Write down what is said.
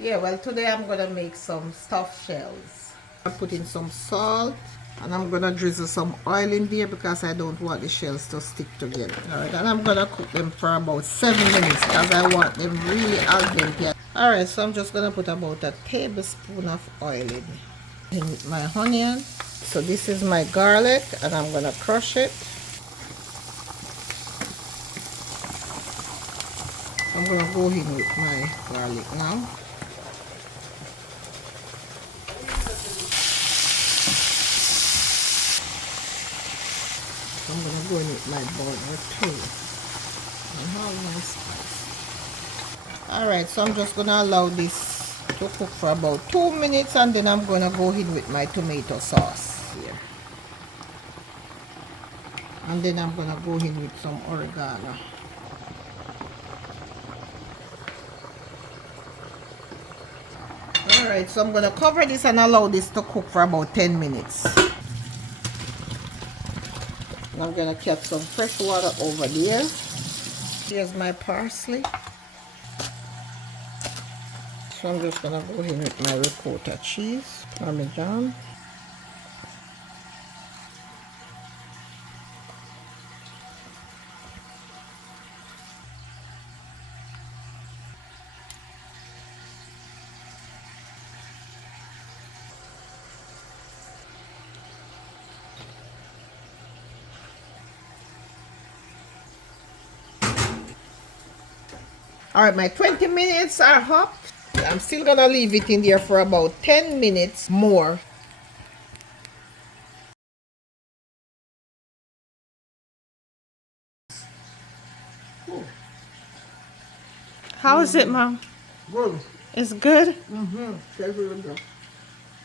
Yeah, well, today I'm gonna make some stuffed shells. I put in some salt and I'm gonna drizzle some oil in there because I don't want the shells to stick together. Alright, and I'm gonna cook them for about 7 minutes because I want them really al dente. Alright, so I'm just gonna put about a tablespoon of oil in my onion. So this is my garlic and I'm gonna crush it. I'm gonna go in with my garlic now. I'm gonna go in with my ball or two and all my spice. Alright, so I'm just gonna allow this to cook for about 2 minutes and then I'm gonna go in with my tomato sauce here. And then I'm gonna go in with some oregano. Alright, so I'm gonna cover this and allow this to cook for about 10 minutes. And I'm gonna cut some fresh water over there. Here's my parsley. So I'm just gonna go in with my ricotta cheese, parmesan. Alright, my 20 minutes are up. I'm still gonna leave it in there for about 10 minutes more. How is it, Mom? Good. It's good? Tastes really good.